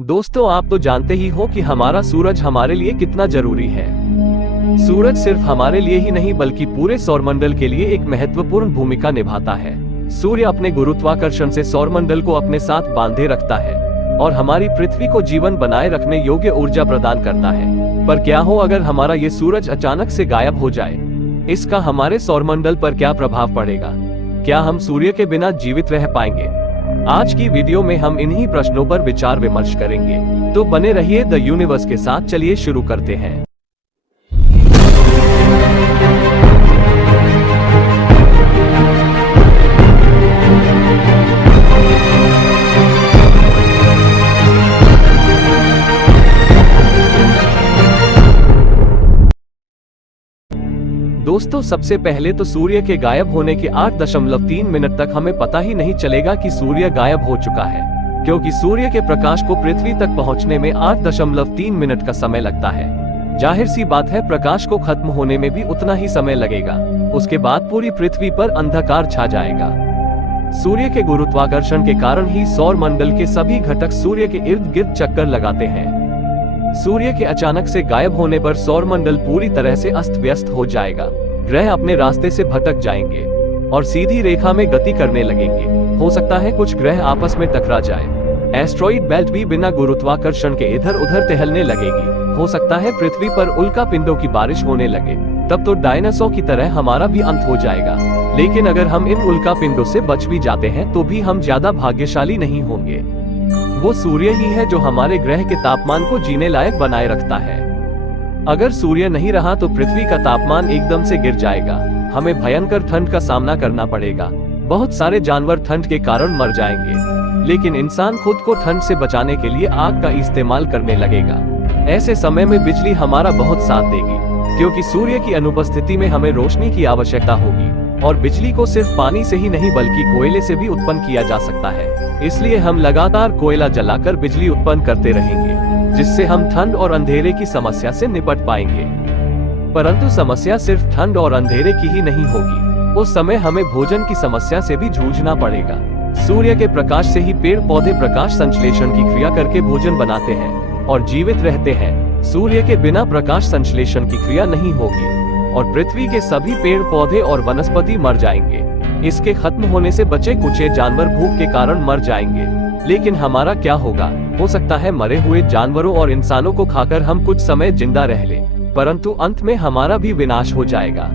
दोस्तों, आप तो जानते ही हो कि हमारा सूरज हमारे लिए कितना जरूरी है। सूरज सिर्फ हमारे लिए ही नहीं बल्कि पूरे सौरमंडल के लिए एक महत्वपूर्ण भूमिका निभाता है। सूर्य अपने गुरुत्वाकर्षण से सौरमंडल को अपने साथ बांधे रखता है और हमारी पृथ्वी को जीवन बनाए रखने योग्य ऊर्जा प्रदान करता है। पर क्या हो अगर हमारा ये सूरज अचानक से गायब हो जाए? इसका हमारे सौरमंडल पर क्या प्रभाव पड़ेगा? क्या हम सूर्य के बिना जीवित रह पाएंगे? आज की वीडियो में हम इन्हीं प्रश्नों पर विचार विमर्श करेंगे, तो बने रहिए द यूनिवर्स के साथ। चलिए शुरू करते हैं। दोस्तों, सबसे पहले तो सूर्य के गायब होने के 8.3 मिनट तक हमें पता ही नहीं चलेगा कि सूर्य गायब हो चुका है, क्योंकि सूर्य के प्रकाश को पृथ्वी तक पहुंचने में 8.3 मिनट का समय लगता है। जाहिर सी बात है, प्रकाश को खत्म होने में भी उतना ही समय लगेगा। उसके बाद पूरी पृथ्वी पर अंधकार छा जाएगा। सूर्य के गुरुत्वाकर्षण के कारण ही सौर मंडल के सभी घटक सूर्य के इर्द गिर्द चक्कर लगाते हैं। सूर्य के अचानक से गायब होने पर सौरमंडल पूरी तरह से अस्त व्यस्त हो जाएगा। ग्रह अपने रास्ते से भटक जाएंगे और सीधी रेखा में गति करने लगेंगे। हो सकता है कुछ ग्रह आपस में टकरा जाए। एस्ट्रॉइड बेल्ट भी बिना गुरुत्वाकर्षण के इधर उधर टहलने लगेगी। हो सकता है पृथ्वी पर उल्का पिंडों की बारिश होने लगे। तब तो डायनासोर की तरह हमारा भी अंत हो जाएगा। लेकिन अगर हम इन उल्का पिंडों से बच भी जाते हैं तो भी हम ज्यादा भाग्यशाली नहीं होंगे। वो सूर्य ही है जो हमारे ग्रह के तापमान को जीने लायक बनाए रखता है। अगर सूर्य नहीं रहा तो पृथ्वी का तापमान एकदम से गिर जाएगा। हमें भयंकर ठंड का सामना करना पड़ेगा। बहुत सारे जानवर ठंड के कारण मर जाएंगे, लेकिन इंसान खुद को ठंड से बचाने के लिए आग का इस्तेमाल करने लगेगा। ऐसे समय में बिजली हमारा बहुत साथ देगी, क्योंकि सूर्य की अनुपस्थिति में हमें रोशनी की आवश्यकता होगी। और बिजली को सिर्फ पानी से ही नहीं बल्कि कोयले से भी उत्पन्न किया जा सकता है। इसलिए हम लगातार कोयला जलाकर बिजली उत्पन्न करते रहेंगे, जिससे हम ठंड और अंधेरे की समस्या से निपट पाएंगे। परंतु समस्या सिर्फ ठंड और अंधेरे की ही नहीं होगी। उस समय हमें भोजन की समस्या से भी जूझना पड़ेगा। सूर्य के प्रकाश से ही पेड़ पौधे प्रकाश संश्लेषण की क्रिया करके भोजन बनाते हैं और जीवित रहते हैं। सूर्य के बिना प्रकाश संश्लेषण की क्रिया नहीं होगी और पृथ्वी के सभी पेड़ पौधे और वनस्पति मर जाएंगे। इसके खत्म होने से बचे कुचे जानवर भूख के कारण मर जाएंगे। लेकिन हमारा क्या होगा? हो सकता है मरे हुए जानवरों और इंसानों को खाकर हम कुछ समय जिंदा रह लें, परंतु अंत में हमारा भी विनाश हो जाएगा।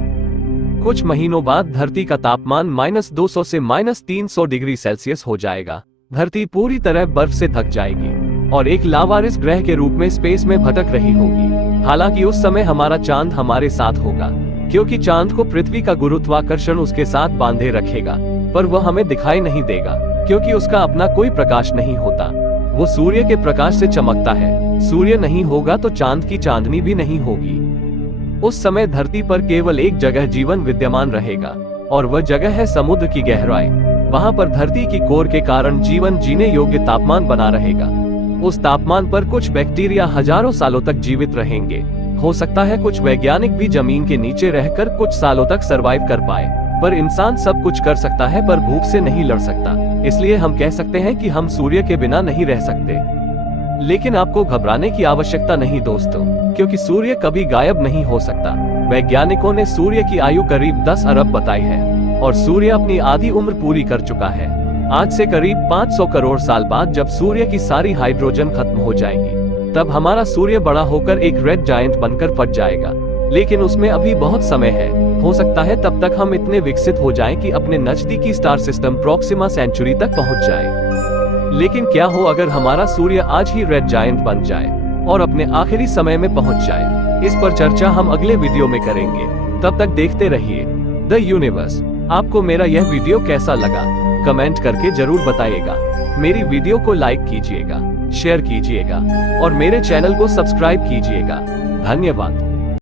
कुछ महीनों बाद धरती का तापमान -200 से -300 डिग्री सेल्सियस हो जाएगा। धरती पूरी तरह बर्फ से ढक जाएगी और एक लावारिस ग्रह के रूप में स्पेस में भटक रही होगी। हालांकि उस समय हमारा चांद हमारे साथ होगा, क्योंकि चांद को पृथ्वी का गुरुत्वाकर्षण उसके साथ बांधे रखेगा, पर वह हमें दिखाई नहीं देगा, क्योंकि उसका अपना कोई प्रकाश नहीं होता। वो सूर्य के प्रकाश से चमकता है। सूर्य नहीं होगा तो चांद की चांदनी भी नहीं होगी। उस समय धरती पर केवल एक जगह जीवन विद्यमान रहेगा और वह जगह है समुद्र की गहराई। वहां पर धरती की कोर के कारण जीवन जीने योग्य तापमान बना रहेगा। उस तापमान पर कुछ बैक्टीरिया हजारों सालों तक जीवित रहेंगे। हो सकता है कुछ वैज्ञानिक भी जमीन के नीचे रहकर कुछ सालों तक सरवाइव कर पाए। पर इंसान सब कुछ कर सकता है पर भूख से नहीं लड़ सकता। इसलिए हम कह सकते हैं कि हम सूर्य के बिना नहीं रह सकते। लेकिन आपको घबराने की आवश्यकता नहीं दोस्तों, क्योंकि सूर्य कभी गायब नहीं हो सकता। वैज्ञानिकों ने सूर्य की आयु करीब 10 अरब बताई है और सूर्य अपनी आधी उम्र पूरी कर चुका है। आज से करीब 500 करोड़ साल बाद जब सूर्य की सारी हाइड्रोजन खत्म हो जाएगी, तब हमारा सूर्य बड़ा होकर एक रेड जायंट बनकर फट जाएगा। लेकिन उसमें अभी बहुत समय है। हो सकता है तब तक हम इतने विकसित हो जाएं कि अपने नजदीकी स्टार सिस्टम प्रोक्सिमा सेंचुरी तक पहुंच जाए। लेकिन क्या हो अगर हमारा सूर्य आज ही रेड जायंट बन जाए और अपने आखिरी समय में पहुंच जाए? इस पर चर्चा हम अगले वीडियो में करेंगे। तब तक देखते रहिए द यूनिवर्स। आपको मेरा यह वीडियो कैसा लगा कमेंट करके जरूर बताइएगा। मेरी वीडियो को लाइक कीजिएगा, शेयर कीजिएगा और मेरे चैनल को सब्सक्राइब कीजिएगा। धन्यवाद।